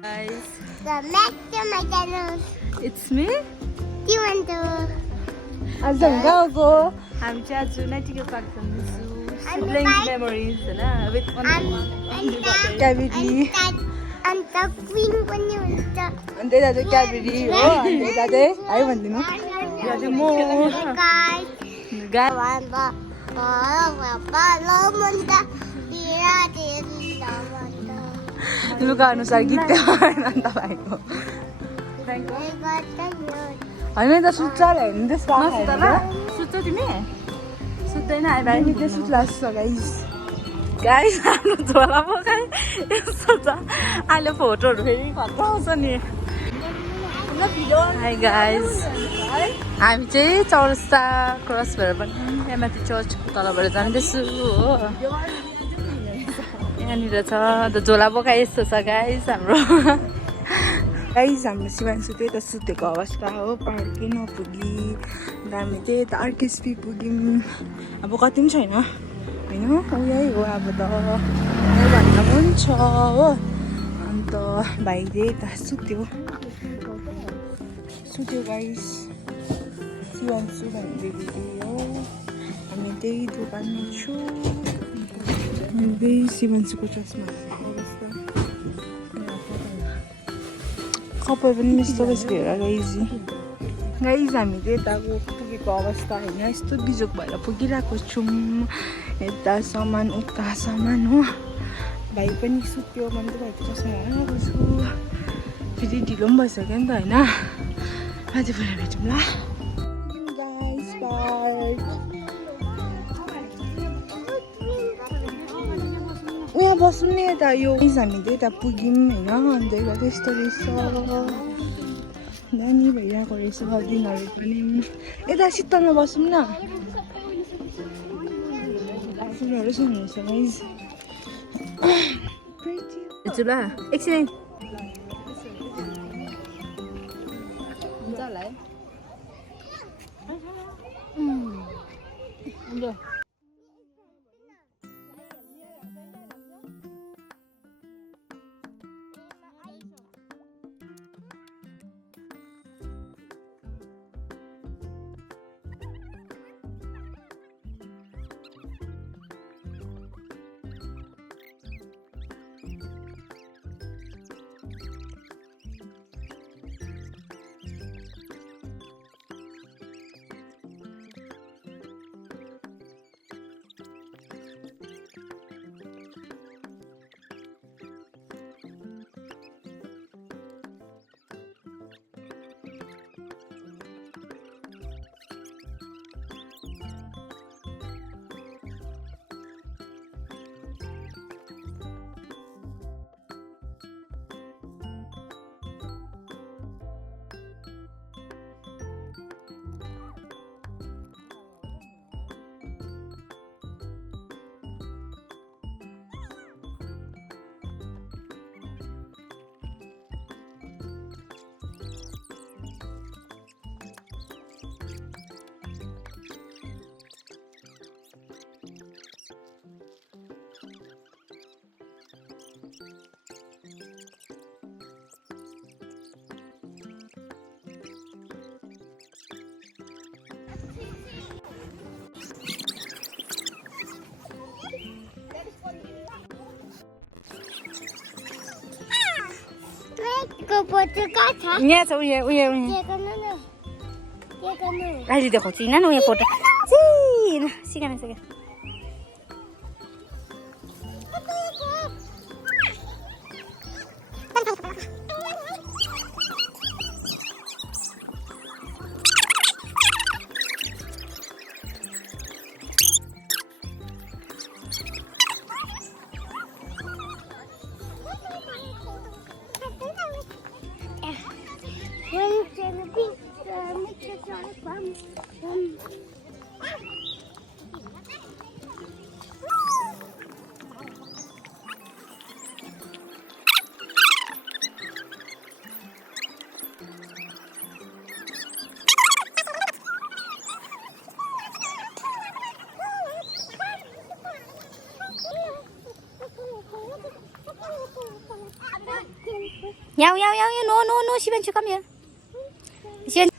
Guys, Welcome back to my channel. it's me. Do you want to? आज हामी कहाँ गएको हामी चाहिँ आज नाइटिङ्गेल पार्क जाँदैछु सिब्लिङ्स मेमोरिज होइन विथ क्याभिटी अन्त क्विन पनि हुन्छ अन्त यता चाहिँ क्याभिटी हो अन्त यता चाहिँ है भनिदिनु यहाँ चाहिँ म लुगा अनुसार गीत होइन तपाईँको होइन त सुत्छ हेर्नु त्यसमा सुत्छ तिमी सुत्दैन आइबाई त्यो सुत्ला जस्तो गाइस गाइस आफ्नो झोला पकाइ यस्तो छ अहिले फोटोहरू फेरि खतरा आउँछ नि हाई गाइस हामी चाहिँ चौरस्ता क्रस भएर पनि यहाँ माथि चर्चको तलबाट जाँदैछु हो यहाँनिर छ अन्त झोला पकाइ यस्तो छ गाइस हाम्रो गाइस हाम्रो शिवान्सु चाहिँ यता सुतेको अवस्था हो पार्कै नपुगी अन्त हामी चाहिँ यता आरकेएसपी पुग्यौँ अब कति पनि छैन होइन यही हो अब त भन्दा पनि छ हो अन्त भाइ चाहिँ यता सुत्यो गाइस शिवान्सु भन्ने हो हामी त्यही दोकानमा छु शिवान्सुको चस्मा कपाल पनि मिस्तो बसेको हेर गाइज हामी चाहिँ यता पुगेको अवस्था होइन यस्तो बिजोक भएर पुगिरहेको छौँ यता सामान उता सामान हो भाइ पनि सुत्यो मैले त भाइको चस्मा लगाएको छु फेरि ढिलो पनि भइसक्यो नि त होइन अझै भएर भेटौँ ल गाइस पार्क यहाँ बस्नु नि यता यो हामी चाहिँ यता पुग्यौँ होइन अन्त यता त्यस्तो रहेछ नानी भइरहेको रहेछ दिनहरू पनि यता शीतलमा बसौँ न फुलहरू सुन्नुहोस् गाइस ल एकछिन हुन्छ होला है हुन्छ यहाँ छ उयो अहिले देखाउँछु न उयो photo सिकान Yaw, yaw, yaw, yaw. No, no, no. Shivanshu, come here. Shivanshu.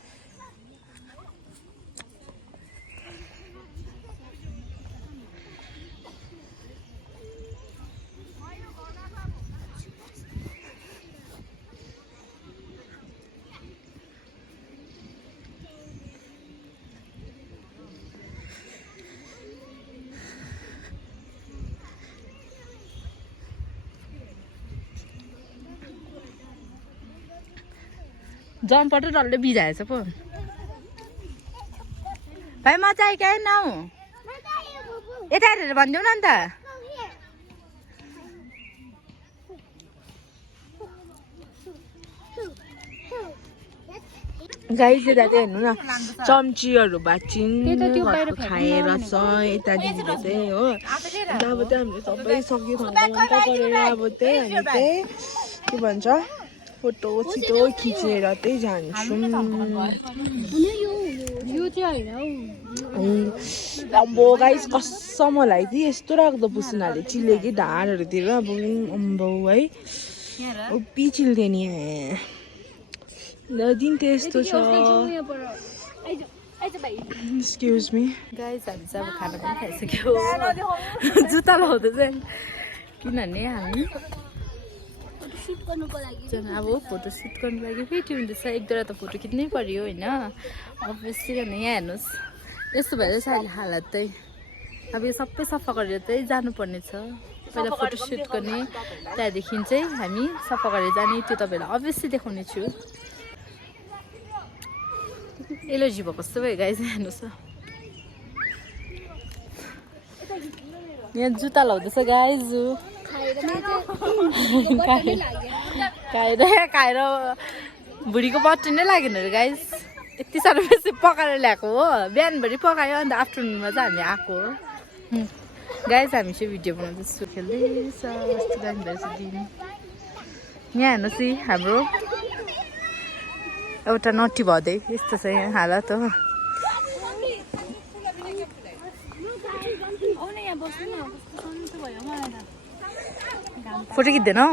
Jumper त डल्लै बिजाएछ पो भाइ म चाहिँ क्या नौ यता हेरेर भनिदेऊ न अन्त गाइस यता चाहिँ हेर्नु न चम्चीहरू भाँचिन खाएर छ यता दिदीले चाहिँ हो अन्त अब चाहिँ हामीले सबै सक्यो खाँदा गरेर अब चाहिँ हामी चाहिँ के भन्छ फोटो छिटो खिचेर चाहिँ जान्छौँ अम्बो गाइस कसम मलाई कि यस्तो राख्दो पुसिनाले चिल्यो कि ढाडहरूतिर अब अम्बो है उप्पी चिल्थ्यो नि दिन त यस्तो छ एक्सक्युज मी गाइस हामी चाहिँ अब खाना पनि खाइसक्यो जुत्ता लाउँदैछ किनभने हामी अब फोटो सुट गर्नुको लागि फेरि हुँदैछ एक दुईवटा त फोटो खिच्नै पर्यो होइन अभियसली भने यहाँ हेर्नुहोस् यस्तो भएर चाहिँ अहिले हालत चाहिँ अब यो सबै सफा गरेर चाहिँ जानुपर्ने छ पहिला फोटो सुट गर्ने त्यहाँदेखि चाहिँ हामी सफा गरेर जाने त्यो तपाईँहरूलाई अभियसली देखाउने छु एलर्जी भएको जस्तो भयो गाइस हेर्नुहोस् यहाँ जुत्ता लाउँदैछ गाइस खाएर भुँडीको बट्टी नै लागेन अरे गाइस यति साह्रो बेसी पकाएर ल्याएको हो बिहानभरि पकायो अन्त आफ्टरनुनमा चाहिँ हामी आएको हो गाइस हामी चाहिँ भिडियो बनाउँदैछु खेल्दैछ यस्तो दामी भएछ दिन यहाँ हेर्नुहोस् है हाम्रो एउटा नटी भदै यस्तो छ यहाँ हालत हो फोटो खिच्दैनौ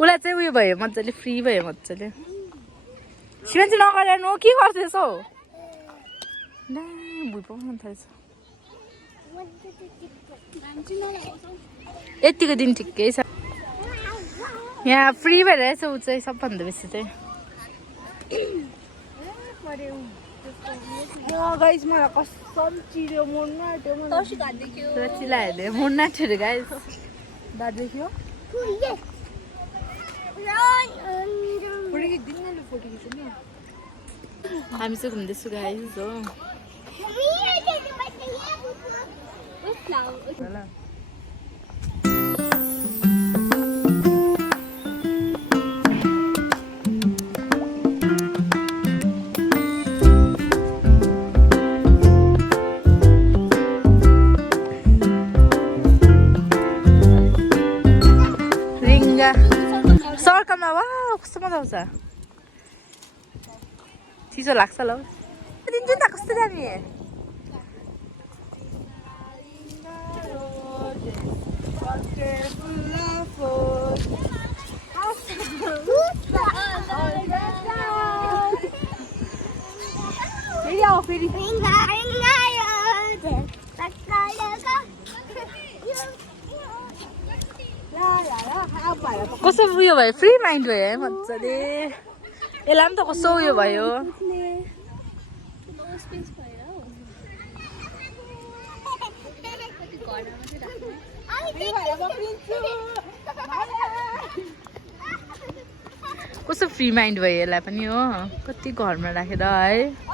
उसलाई चाहिँ उयो भयो मजाले फ्री भयो मजाले शिवान्जी नगरेर नो के गर्दैछ हौ भुइँ पाउनु थाल्छ यतिको दिन ठिकै छ यहाँ फ्री भएर रहेछ ऊ चाहिँ सबभन्दा बेसी चाहिँ गाइस मलाई कसम चिर्यो मन आँट्यो चिलाहरूले मन नाट्यो अरे गाइस देखियो हामी चाहिँ घुम्दैछु गाइस हो सर्कलमा वा कस्तो मजा आउँछ चिसो लाग्छ ल दिन्छु नि त कस्तो दामी फेरि आऊ फेरि कस्तो उयो भयो फ्री माइन्ड भयो है मजाले यसलाई पनि त कस्तो उयो भयो कस्तो फ्री माइन्ड भयो यसलाई पनि हो कति घरमा राखेर है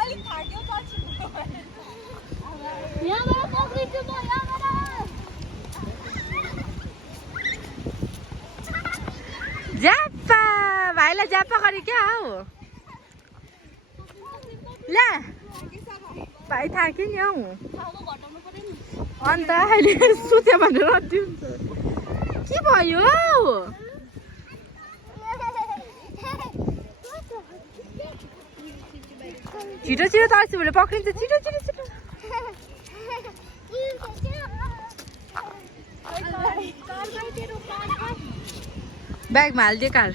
ज्यापा भाइलाई ज्यापा गरे क्या हौ ला भाइ थाक्यो नि हौ अन्त अहिले सुत्यो भनेर अड्डी हुन्छ के भयो छिटो छिटो तर्सी भोलि पक्रिन्छ छिटो छिटो छिटो ब्यागमा हालिदिए कार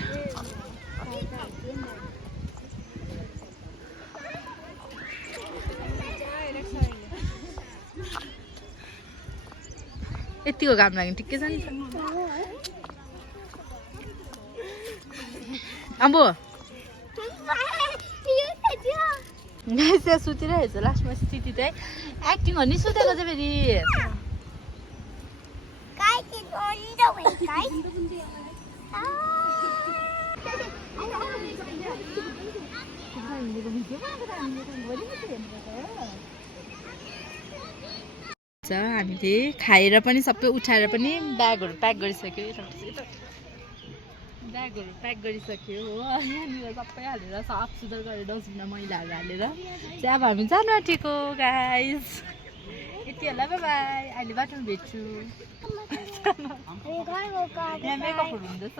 यतिको घाम लाग्यो ठिकै छ नि अम्बो त्यहाँ सुतिरहेछ लास्टमा स्थिति चाहिँ एक्टिङ हो नि सुतेको चाहिँ फेरि हामीले खाएर पनि सबै उठाएर पनि ब्यागहरू प्याक गरिसक्यो ब्यागहरू प्याक गरिसक्यो हो यहाँनिर सबै हालेर साफ सुधार गरेर डस्टबिनमा मैलाहरू हालेर चाहिँ अब हामी जानु आँटेको गाइस यति होला बाई अहिले बाटोमा भेट्छु यहाँ मेकअपहरू हुँदैछ